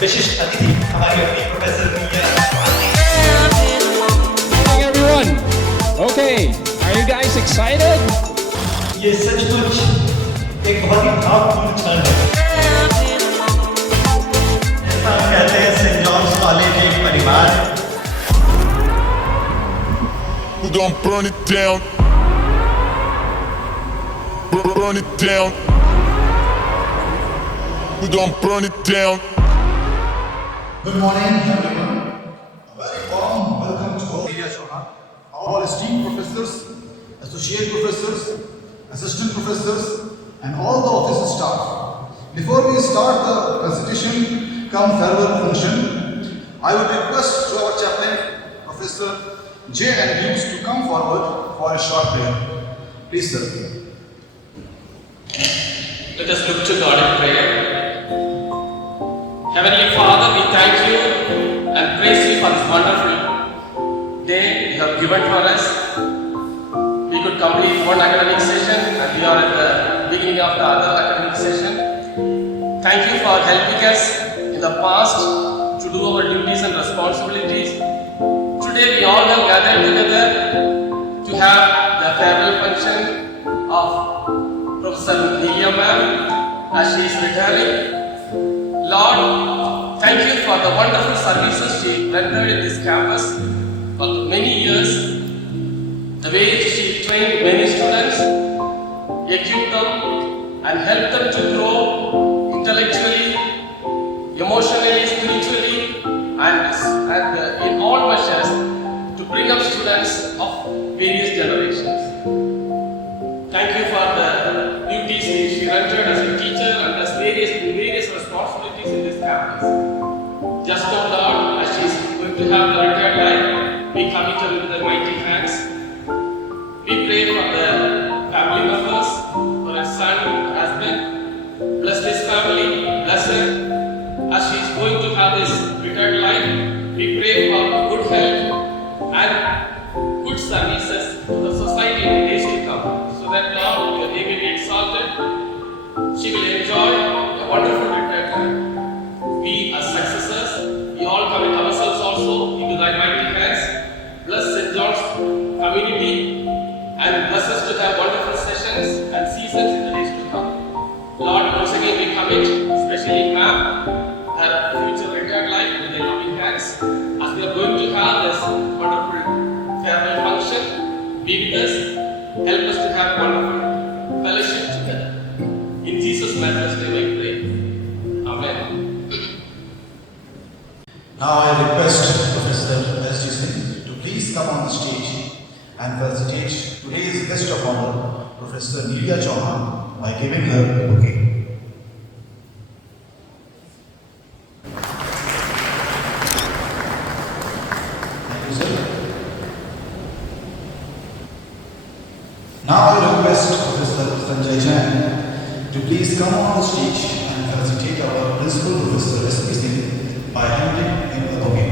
विशिष्ट अतिथि हमारी अपनी professor media. Morning everyone. Okay, are you guys excited? ये सचमुच एक बहुत ही भावपूर्ण क्षण है। ऐसा हम कहते हैं सेंट जॉन्स कॉलेज एक परिवार है। We're gonna burn it down. Burn it down. We're gonna burn it down. Good morning, everyone. A very warm welcome to all Ilya Chauhan, all esteemed professors, associate professors, assistant professors, and all the office staff. Before we start the presentation cum farewell function, I would request to our chaplain, Professor J. N. Hughes, to come forward for a short prayer. Please, sir. Let us look to God in prayer. Heavenly Father, we thank you and praise you for this wonderful day you have given for us. We could complete one academic session and we are at the beginning of the other academic session. Thank you for helping us in the past to do our duties and responsibilities. Today we all have gathered together to have the farewell function of Professor Neelia ma'am as she is retiring. Lord, thank you for the wonderful services she rendered in this campus for many years. The way she trained many students, equipped them and helped them to grow intellectually, emotionally, spiritually and in all measures to bring up students of various generations. Thank you for the duties she rendered as a teacher and as various responsibilities in this campus. Just now, Lord, as she is going to have the retired life, we commit her into the mighty hands. We pray for the family members, for her son, her husband. Bless this family, bless her. As she is going to have this retired life, we pray for good health and good services to the society in the days to come. So that Lord, your name may be exalted. She will enjoy a wonderful retired life. We as successors, we all commit ourselves also into thy mighty hands. Bless St. John's community and bless us to have wonderful sessions and seasons in the days to come. Lord, once again we commit, especially ma'am, her future retired life in thy loving hands. As we are going to have this wonderful farewell function, be with us, help us to have wonderful fellowship together. In Jesus' matchless name I pray. Amen. Now I request Professor S.G. Singh to please come on the stage and felicitate today's guest of honor, Professor Neelia Chauhan, by giving her a bouquet. Thank you, sir. Now I request Professor Sanjay Jain to please come on the stage and felicitate our Principal Professor S.P. Singh by handing him a bouquet.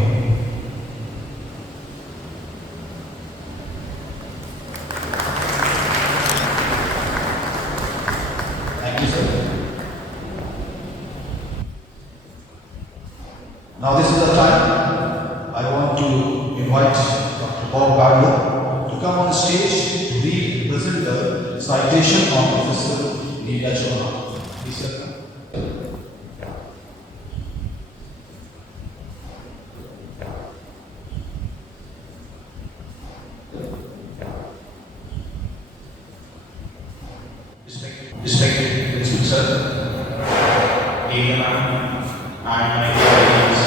Thank you, sir. Now this is the time I want to invite Dr. Bob Barlow to come on the stage to represent the citation of Professor Neelia Chauhan. Please, sir. Respected Principal Sir, Neelia ma'am, and my dear colleagues,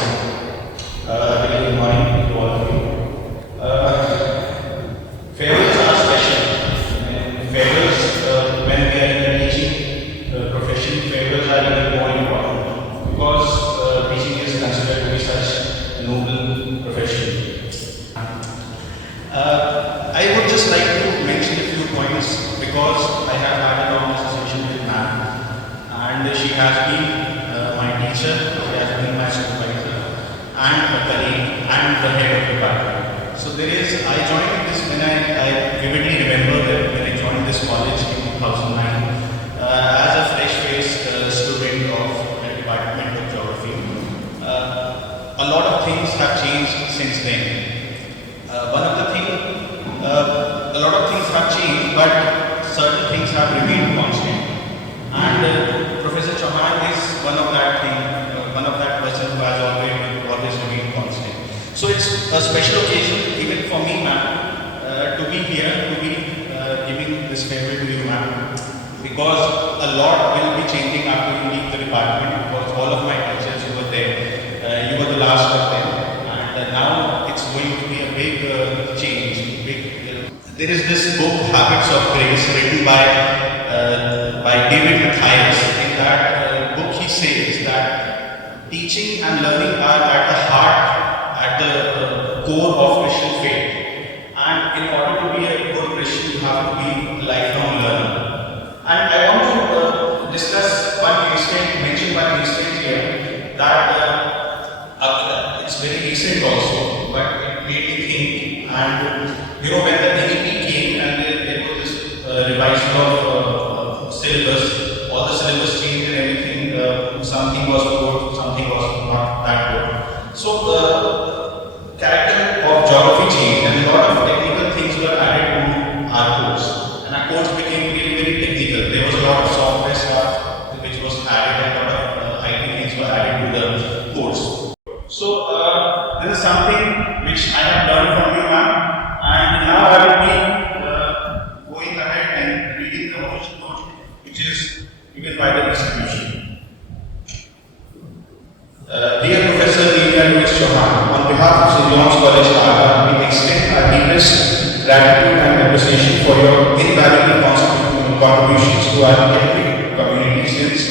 very good morning to all of you. Farewells are special, and farewells when we are in the teaching profession, farewells are even more important because teaching is considered to be such a noble profession. I would just like to mention a few points because I have had a long association with ma'am and she has been my teacher, she has been my supervisor and a colleague and the head of the department. So there is, I joined this when I vividly remember that when I joined this college in 2009 as a fresh-faced student of the Department of Geography. a lot of things have changed since then. A lot of things have changed, but certain things have remained constant. And Professor Chauhan is one of that person who has always remained constant. So it's a special occasion even for me, ma'am, to be here, to be giving this farewell to you, ma'am, because a lot will be changing after you leave the department, because all of my teachers who were there, you were the last of them, and now it's going to be a big change. There is this book, Habits of Grace, written by David Matthias. In that book, he says that teaching and learning are at the heart, at the core of Christian faith. And in order to be a good Christian, you have to be a lifelong learner. And I want to discuss one incident, mention one incident here, that it's very recent also, but it made me think. And when the NEP came and there was this revision of syllabus, all the syllabus changed and everything, something was good, something was not that good. So the character of geography changed and a lot of technical things were added to our course. And our course became really very technical. There was a lot of software stuff which was added and a lot of IT things were added to the course. So this is something which I have learned from you, ma'am. And now I will be going ahead and reading the official note which is given by the institution. Dear Professor Nelia Louise Chauhan, on behalf of St. John's College, Agra, we extend our deepest gratitude and appreciation for your invaluable contributions to our academic community since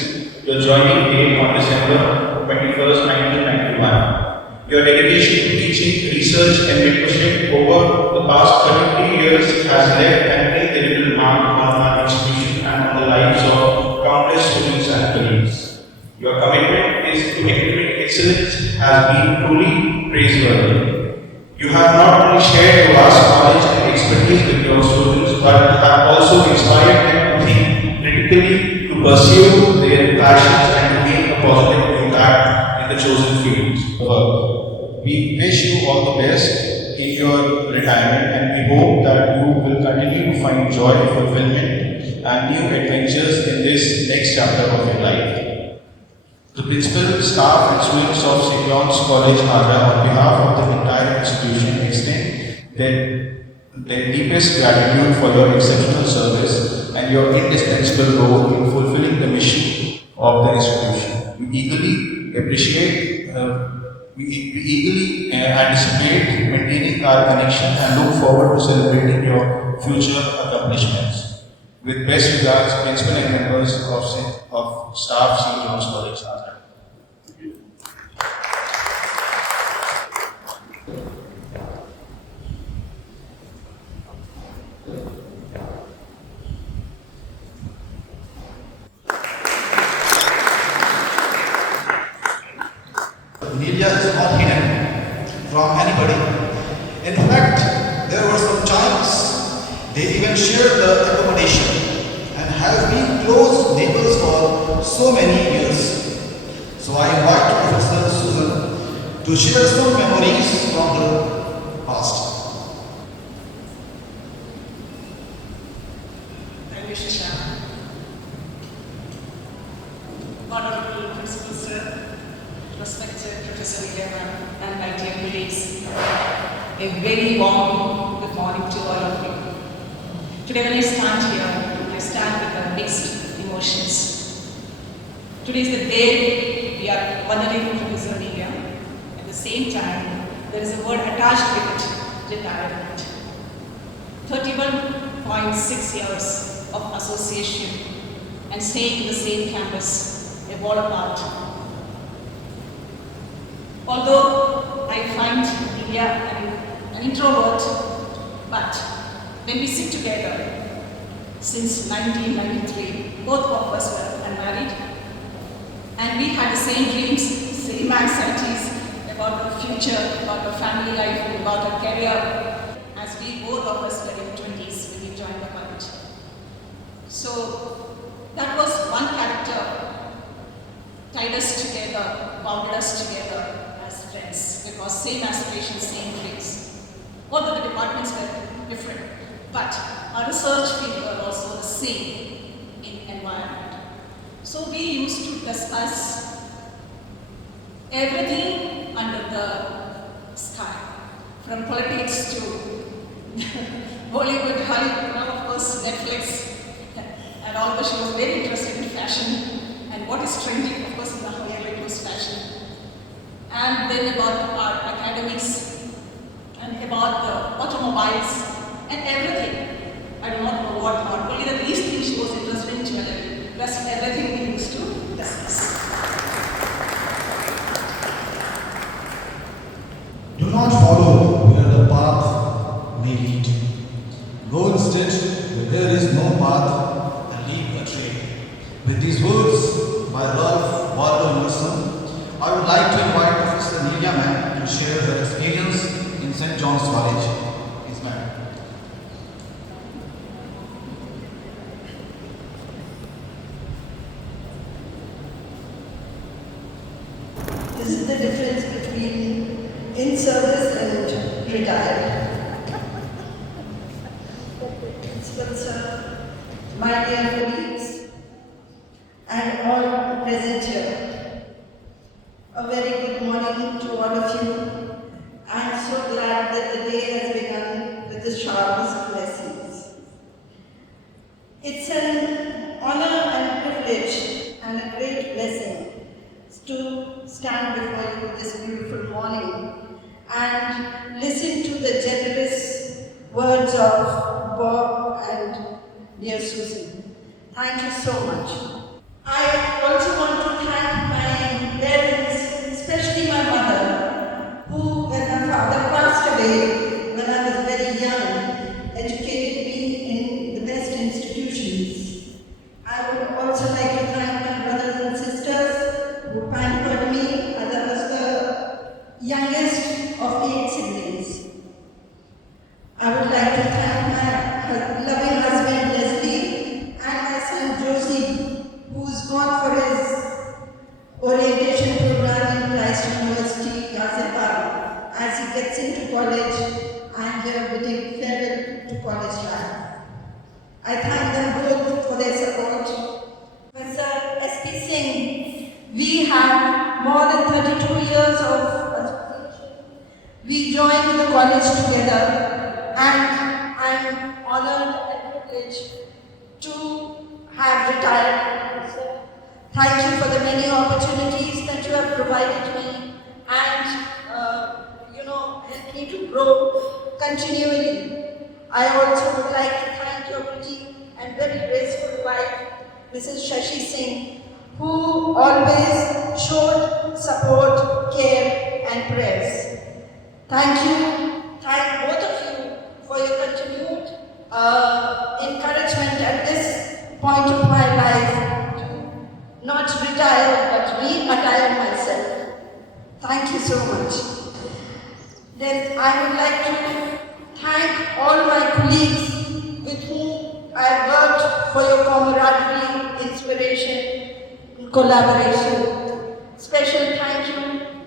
your joining date on December 21st, 1991. Your dedication to teaching, research and mentorship over the past 33 years has left an indelible mark on our institution and on the lives of countless students and colleagues. Your commitment to academic excellence has been truly praiseworthy. You have not only shared your vast knowledge and expertise with your students, but have also inspired them to think critically, to pursue their passions and to make a positive impact in the chosen fields of work. We wish you all the best in your retirement and we hope that you will continue to find joy, fulfillment and new adventures in this next chapter of your life. The principal, staff and students of St. John's College, Agra, on behalf of the entire institution extend their deepest gratitude for your exceptional service and your indispensable role in fulfilling the mission of the institution. We eagerly anticipate maintaining our connection and look forward to celebrating your future accomplishments. With best regards, principal and members of staff, St. John's College, Agra. Nelia is not hidden from anybody. In fact, there were some times they even shared the accommodation and have been close neighbors for so many years. So I invite Professor Susan to share some memories from her past. Thank you, Shisha. Honorable Principal Sir, respected Professor Nelia and my dear colleagues, a very warm good morning to all of you. Today when I stand here, I stand with mixed emotions. Today is the day we are honoring Professor Nelia. At the same time, there is a word attached with it, retirement. 31.6 years of association and staying in the same campus, a wall apart. Although I find Nelia an introvert, but when we sit together since 1993, both of us were unmarried and we had the same dreams, same anxieties about our future, about our family life, about our career, as we both of us were in 20s when we joined the college. So that was one character tied us together, bounded us together as friends because same aspirations, same dreams. Although the departments were different, but our research field were also the same in environment. So we used to discuss everything under the sky, from politics to Bollywood, Hollywood, now of course Netflix, and although she was very interested in fashion and what is trending, of course, in the Hollywood was fashion. And then about our academics and about the automobiles and everything. I do not know what part, only the least thing she was interested in jewelry, plus everything we used to discuss. Do not follow where the path may lead. Go instead where there is no path and leave a trail. With these words by Ralph Waldo Emerson, I would like to invite Professor Nelia Ma'am to share her experience in St. John's College. Please, ma'am. This is the difference between in service and retired. Principal sir, my dear colleagues, and all present here, a very good morning to all of you. I am so glad that the day has begun with the sharpest blessings. It's an honor and privilege and a great blessing to stand before you this beautiful morning and listen to the generous words of Bob and dear Susan. Thank you so much. I also want to thank my parents, especially my mother, who, when my father passed away when I was very young, educated me in the best institutions. I would also like to thank my brothers and sisters who pampered me as I was the youngest of 8 siblings. I would like to thank my loving husband Leslie and my son Josie, who's gone for his orientation program in Christ University, Ghaziabad, as he gets into college and bidding farewell to college life. I thank them both for their support. Professor S.P. Singh, we have more than 32 years of association. We joined the college together, and I'm honored and privileged to have retired. Thank you for the many opportunities that you have provided me and help me to grow continually. I also would like to thank your pretty and very graceful wife, Mrs. Shashi Singh, who always showed support, care and prayers. Thank you. Thank both of you for your continued encouragement at this point of my life to not retire but re-attire myself. Thank you so much. Then I would like to thank all my colleagues with whom I have worked for your camaraderie, inspiration, collaboration. Special thank you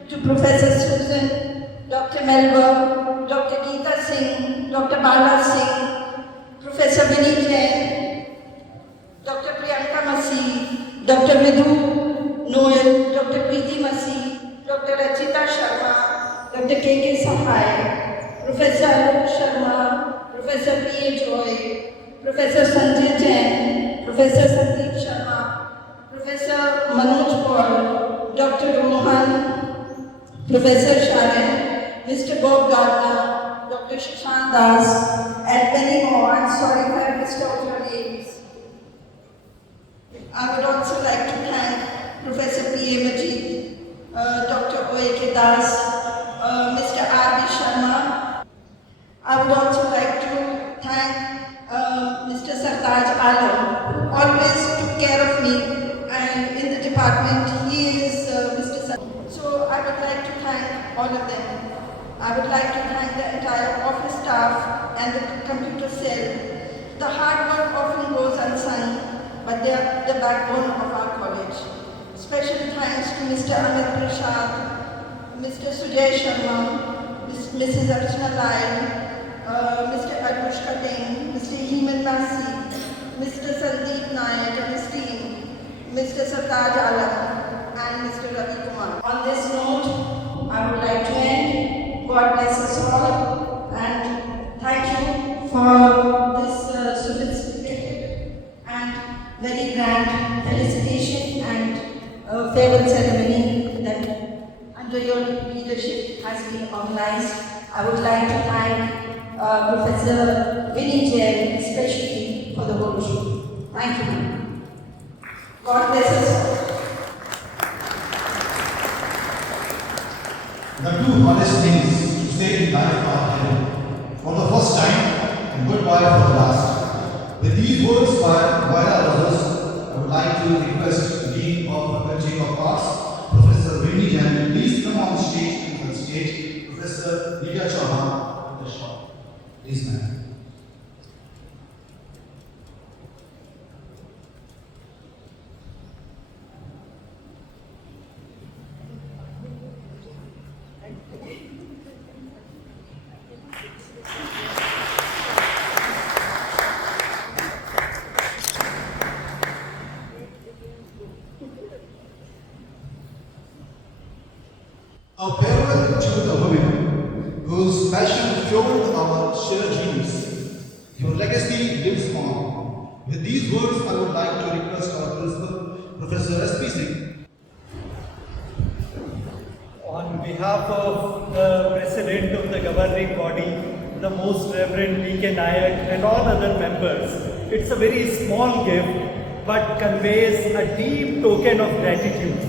to Professor Susan, Dr. Melba, Dr. Geeta Singh, Dr. Bala Singh, Professor Vinny Jain, Dr. Priyanka Masi, Dr. Vidhu Noel, Dr. Preeti Masi, Dr. Rachita Sharma, Dr. K.K. Sahai, Professor Anup Sharma, Professor P.A. Joy, Professor Sanjay Jain, Professor Sandeep Sharma, Professor Manoj Paul, Dr. Rohan, Professor Sharon, Mr. Bob Gardner, Dr. Shashank Das, and many more. I'm sorry if I missed out your names. I would also like to thank Professor P.A. Majid, Dr. O.A.K. Das, Mr. R.B. Sharma. I would also like to thank Mr. Sartaj Alam, who always took care of me, and in the department he is Mr. Sartaj. So I would like to thank all of them. I would like to thank the entire office staff and the computer cell. The hard work often goes unsung, but they are the backbone of our college. Special thanks to Mr. Amit Prasad, Mr. Sujay Sharma, Mrs. Archana Lai, Mr. Arush Kating, Mr. Heman Nasi, Mr. Sandeep Nayak and his team, Mr. Sartaj Alam, and Mr. Ravi Kumar. On this note, I would like to end. God bless us all, and thank you for this sophisticated and very grand felicitation and farewell ceremony that under your leadership has been organized. I would like to thank Professor Vinny Jain especially for the whole show. Thank you. God bless us all. The two honest things to say in life are here. For the first time and goodbye for the last. With these words by Moira Roses, I would like to request the Dean of Faculty of Arts, Professor Vinny Jain, to please come on stage and on stage. Professor Nilya Chauhan, the shop. Please, ma'am. A farewell to the women whose passion fueled our shared genius. Your legacy lives on. With these words, I would like to request our principal, Professor S.P. Singh. On behalf of the President of the governing body, the Most Reverend D.K. Nayak and all other members, it's a very small gift but conveys a deep token of gratitude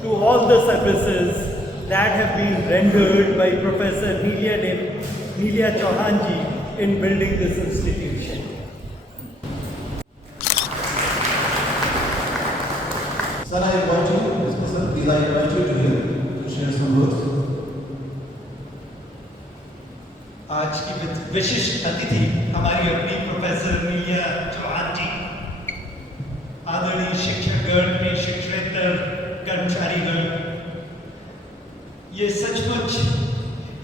to all the services that have been rendered by Professor Nilya Chauhan ji in building this institution. Sir, I invite you, Sir, please I invite you to here to share some words. आज की विशिष्ट अतिथि हमारी अपनी professor Neelia Chauhan जी, आदरणीय शिक्षकगण, शिक्षकेतर कर्मचारीगण, ये सचमुच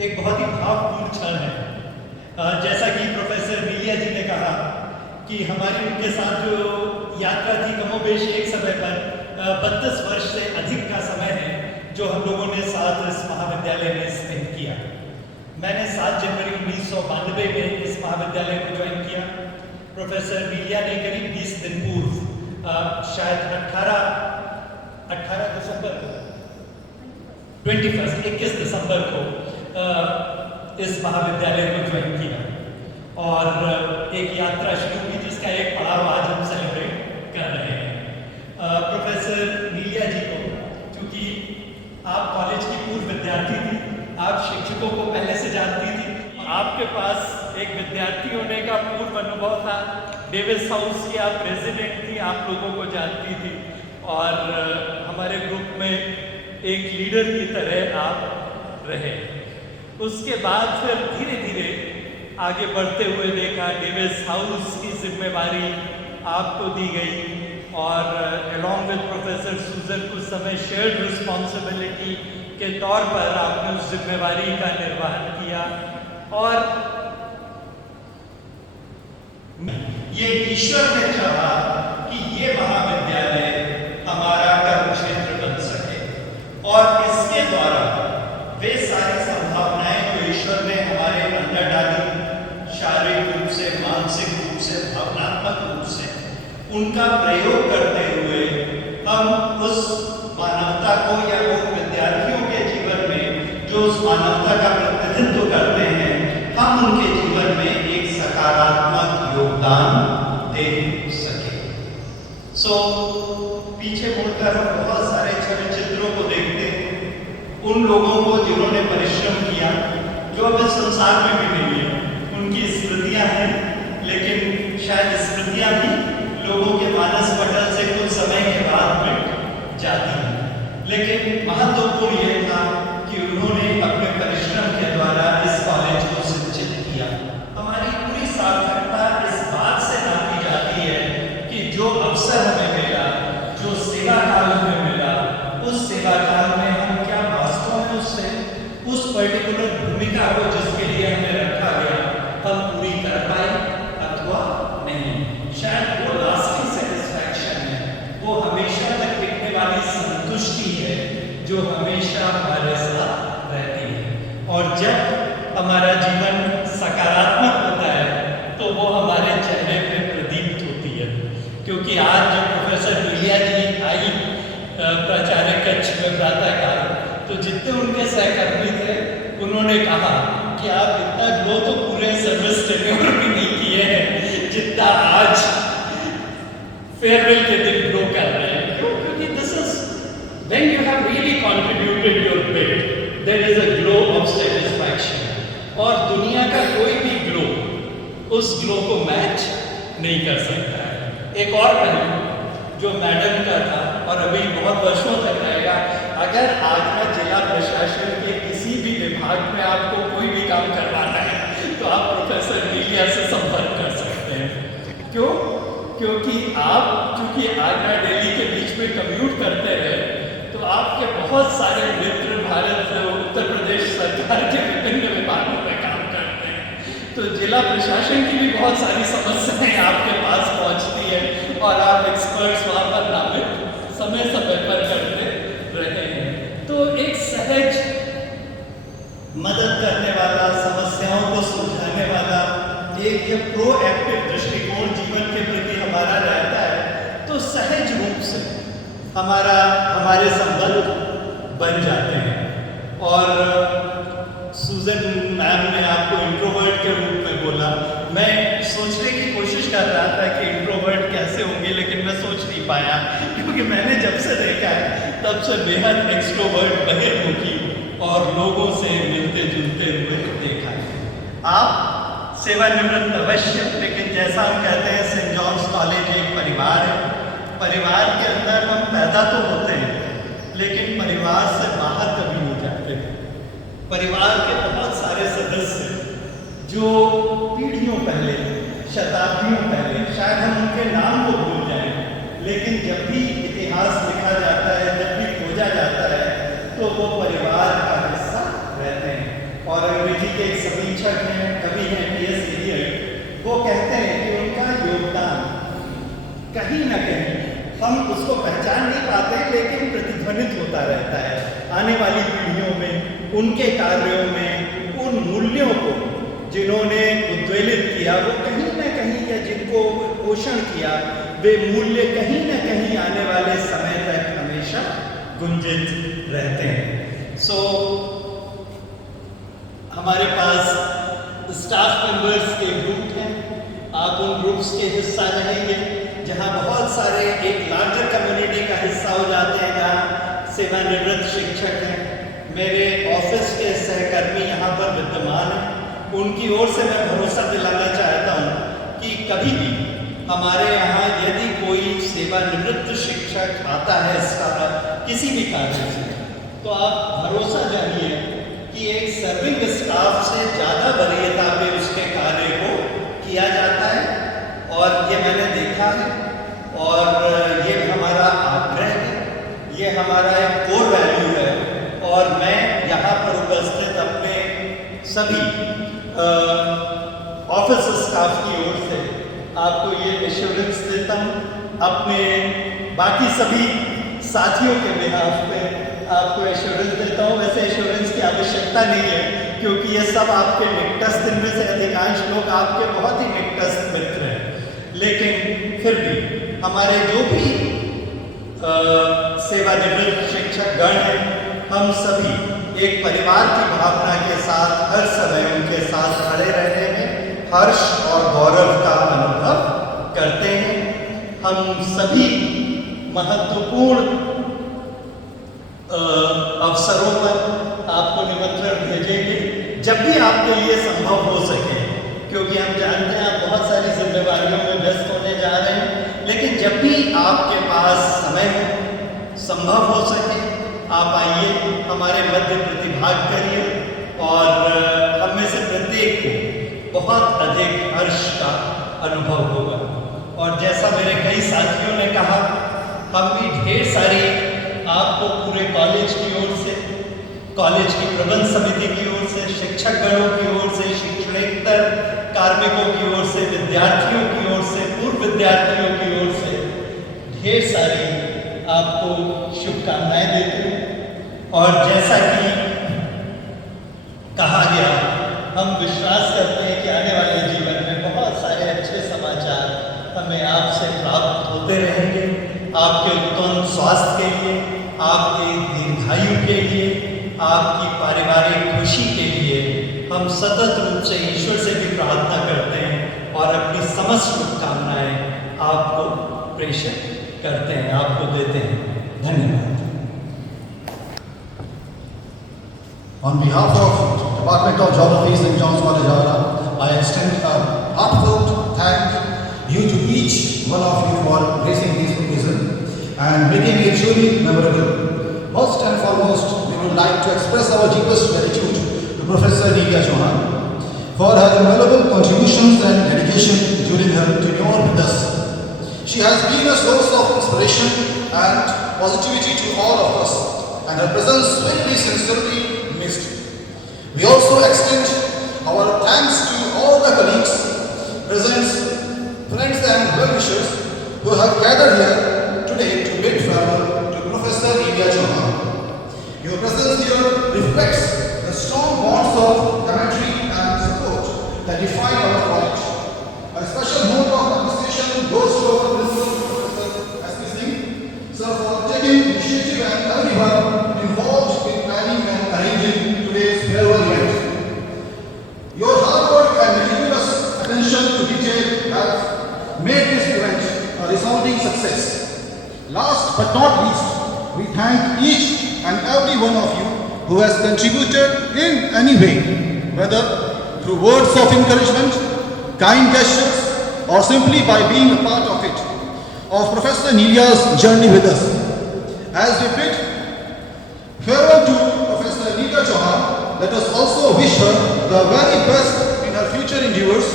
एक बहुत ही भावपूर्ण क्षण है। जैसा कि प्रोफेसर नीलिया जी ने कहा कि हमारी उनके साथ जो यात्रा थी कमोबेश एक समय पर 32 वर्ष से अधिक का समय है जो हम लोगों ने साथ इस महाविद्यालय में स्पेंड किया। मैंने 7 जनवरी 1992 में इस महाविद्यालय को ज्वाइन किया। प्रोफेसर नीलिया ने करीब 20 दिन पूर्व शायद 21 दिसंबर को इस महाविद्यालय को ज्वाइन किया और एक यात्रा शुरू की जिसका एक पड़ाव आज हम सेलिब्रेट कर रहे हैं। प्रोफेसर नीलिया जी को, क्योंकि आप कॉलेज की पूर्व विद्यार्थी थी, आप शिक्षकों को पहले से जानती थी, आपके पास एक विद्यार्थी होने का पूर्व अनुभव था, डेविस हाउस की आप प्रेसिडेंट थी, आप लोगों को जानती थी और हमारे ग्रुप में एक लीडर की तरह आप रहे। उसके बाद फिर धीरे धीरे आगे बढ़ते हुए देखा, डेविस हाउस की जिम्मेवारी आपको दी गई और अलॉन्ग विद प्रोफेसर सूजन कुछ समय शेयर्ड रिस्पॉन्सिबिलिटी के तौर पर आपने उस जिम्मेवारी का निर्वहन किया और ये ईश्वर ने चाहा कि ये महाविद्यालय हमारा कर्म क्षेत्र बन सके और इसके द्वारा वे सारी संभावनाएं जो ईश्वर ने हमारे अंदर डाली, शारीरिक रूप से, मानसिक रूप से, भावनात्मक रूप से, उनका प्रयोग करते हुए हम उस मानवता को या उन विद्यार्थियों के जीवन में जो उस मानवता का प्रतिनिधित्व करते हैं, हम उनके जीवन में एक सकारात्मक योगदान दे सके। पीछे मुड़कर हम बहुत सारे चलचित्रों को देखते हैं, उन लोगों को जिन्होंने परिश्रम किया, जो अब इस संसार में भी नहीं है, उनकी स्मृतियां हैं, लेकिन शायद स्मृतियां भी लोगों के मानस पटल से कुछ समय के बाद मिट जाती हैं। लेकिन महत्वपूर्ण यह था कि उन्होंने अपने परिश्रम के द्वारा इस कॉलेज को सिंचित किया। हमारी पूरी सार्थकता इस बात से नापी जाती है कि जो अवसर हमें मिला, जो सेवा काल हमें मिला, हमेशा हमारे साथ रहती है। और जब हमारा जीवन सकारात्मक होता है तो वो हमारे चेहरे पे प्रदीप्त होती है। क्योंकि आज जब प्रोफेसर बिलिया जी आई प्राचार्य कच्छ में प्रातःकाल, तो जितने उनके सहकर्मी थे उन्होंने कहा कि आप इतना ग्लो तो पूरे सर्विस टेन्योर भी नहीं किए हैं जितना आज फेयरवेल के दिन ग्लो कर रहे हैं। क्यों? क्योंकि this is when you have really contributed your bit, there is a glow of satisfaction. और दुनिया का कोई भी ग्लो उस ग्लो को मैच नहीं कर सकता है। एक और पहलू जो मैडम का था और अभी बहुत वर्षों तक रहेगा, अगर आगरा जिला प्रशासन के किसी भी विभाग में आपको कोई भी काम करवाना है तो आप प्रोफेसर बिलिया से संपर्क कर सकते हैं। क्यों? क्योंकि आप चूंकि आगरा दिल्ली के बीच में कम्यूट करते रहे, तो आपके बहुत सारे मित्र भारत उत्तर प्रदेश सरकार के विभिन्न विभागों में काम करते हैं। तो जिला प्रशासन की भी बहुत सारी समस्याएं आपके पास पहुंचती है और आप एक्सपर्ट्स वहाँ पर नामित समय समय पर करते रहे हैं। तो एक सहज मदद करने वाला, समस्याओं को सुलझाने वाला एक प्रोएक्टिव दृष्टिकोण जीवन के प्रति हमारा रहता है, तो सहज रूप से हमारे संबंध बन जाते हैं। और सूजन मैम ने आपको इंट्रोवर्ट के रूप में बोला। मैं सोचने की कोशिश कर रहा था कि इंट्रोवर्ट कैसे होंगे, लेकिन मैं सोच नहीं पाया, क्योंकि मैंने जब से देखा है तब से बेहद एक्सट्रोवर्ट, बहिर्मुखी और लोगों से मिलते जुलते हुए देखा है। आप सेवानिवृत्त अवश्य, लेकिन जैसा हम कहते हैं सेंट जॉन्स कॉलेज एक परिवार है। परिवार के अंदर हम पैदा तो होते हैं, लेकिन परिवार से बाहर कभी नहीं जाते। परिवार के बहुत सारे सदस्य जो पीढ़ियों पहले, शताब्दियों पहले, शायद हम उनके नाम को भूल जाएं, लेकिन जब भी इतिहास लिखा जाता है, जब भी खोजा जाता है, तो वो परिवार का हिस्सा रहते हैं। और अंग्रेजी के एक समीक्षक हैं, कवि हैं टी.एस. एलियट, वो कहते हैं कि उनका योगदान कहीं ना कहीं हम उसको पहचान नहीं पाते, लेकिन प्रतिध्वनित होता रहता है आने वाली पीढ़ियों में, उनके कार्यों में, उन मूल्यों को जिन्होंने उद्वेलित किया, वो कहीं ना कहीं, या जिनको पोषण किया, वे मूल्य कहीं ना कहीं आने वाले समय तक हमेशा गुंजित रहते हैं। सो हमारे पास स्टाफ मेंबर्स के ग्रुप हैं, आप उन ग्रुप्स के हिस्सा रहेंगे जहां बहुत सारे एक लार्जर कम्युनिटी का हिस्सा हो जाते हैं, जहां सेवानिवृत्त शिक्षक हैं। मेरे ऑफिस के सहकर्मी यहाँ पर विद्यमान हैं, उनकी ओर से मैं भरोसा दिलाना चाहता हूँ कि कभी भी हमारे यहाँ यदि कोई सेवानिवृत्त शिक्षक आता है किसी भी कार्य से, तो आप भरोसा जानिए कि एक सर्विंग स्टाफ से ज़्यादा वरीयता पे उसके कार्य को किया जाता है। और ये मैंने देखा है, और ये हमारा आग्रह है, ये हमारा एक कोर वैल्यू है। और मैं यहाँ पर उपस्थित अपने सभी ऑफिस स्टाफ की ओर से आपको ये एश्योरेंस देता हूँ, अपने बाकी सभी साथियों के बिहाफ पे आपको एश्योरेंस देता हूँ। वैसे एश्योरेंस की आवश्यकता नहीं है, क्योंकि ये सब आपके निकटस्थ, इनमें से अधिकांश लोग आपके बहुत ही निकटस्थ मित्र हैं, लेकिन फिर भी हमारे जो भी सेवानिवृत्त शिक्षक गण हैं, हम सभी एक परिवार की भावना के साथ हर समय उनके साथ खड़े रहने में हर्ष और गौरव का अनुभव करते हैं। हम सभी महत्वपूर्ण अवसरों पर आपको निमंत्रण भेजेंगे जब भी आपके लिए संभव हो सके, क्योंकि हम जानते हैं आप बहुत सारी जिम्मेदारियों में व्यस्त होने जा रहे हैं, लेकिन जब भी आपके पास समय हो, संभव हो सके, आप आइए, हमारे मध्य प्रतिभाग करिए, और हम में से प्रत्येक को बहुत अधिक हर्ष का अनुभव होगा। और जैसा मेरे कई साथियों ने कहा, हम भी ढेर सारी आपको पूरे कॉलेज की ओर से, कॉलेज की प्रबंध समिति की ओर से, शिक्षक गणों की ओर से, शिक्षणेतर कार्मिकों की ओर से, विद्यार्थियों की ओर से, पूर्व विद्यार्थियों की ओर से ढेर सारी आपको शुभकामनाएं देते हैं। और जैसा कि कहा गया, हम विश्वास करते हैं कि आने वाले जीवन में बहुत सारे अच्छे समाचार हमें आपसे प्राप्त होते रहेंगे। आपके उत्तम स्वास्थ्य के लिए, आपके दीर्घायु के लिए, आपकी पारिवारिक खुशी के लिए हम सतत रूप से ईश्वर से भी प्रार्थना करते हैं और अपनी समस्त शुभकामनाएं आपको प्रेषित करते हैं, आपको देते हैं। धन्यवाद। On behalf of Department of Geography, St. John's College, Jaora, I extend a heartfelt thank you to each one of you for gracing this occasion and making it truly memorable. First and foremost, we would like to express our deepest gratitude to Professor Nilya Chauhan for her invaluable contributions and dedication during her tenure with us. She has been a source of inspiration and positivity to all of us, and her presence will be sincerely missed. We also extend our thanks to all the colleagues, present, friends and well-wishers who have gathered here today to bid farewell to Professor Nilya Chauhan. Your presence here reflects the strong bonds of camaraderie and support that define our college. A special note of appreciation goes to our principal, Professor S.P. Singh, sir, for taking initiative and everyone involved in planning and arranging today's farewell event. Your hard work and meticulous attention to detail have made this event a resounding success. Last but not least, we thank each and every one of you who has contributed in any way, whether through words of encouragement, kind gestures, or simply by being a part of it, of Professor Nilya's journey with us. As we bid farewell to Professor Nilya Chauhan, let us also wish her the very best in her future endeavors.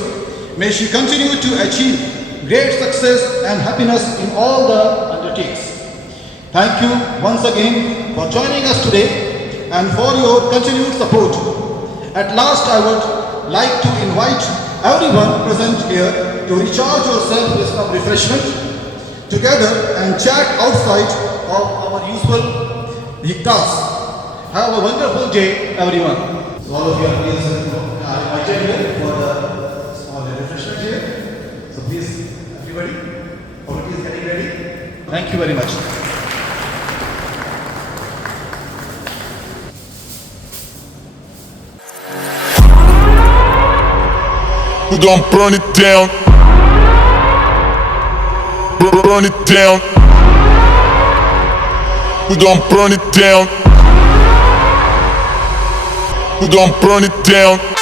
May she continue to achieve great success and happiness in all the undertakings. Thank you once again for joining us today and for your continued support. At last, I would like to invite everyone present here to recharge yourself with some refreshment together and chat outside of our usual diktas. Have a wonderful day, everyone. So all of you are please invited here for the small refreshment here. So please, everybody, everybody is getting ready. Thank you very much. We're gonna burn it down. Burn it down. We're gonna burn it down. We're gonna burn it down.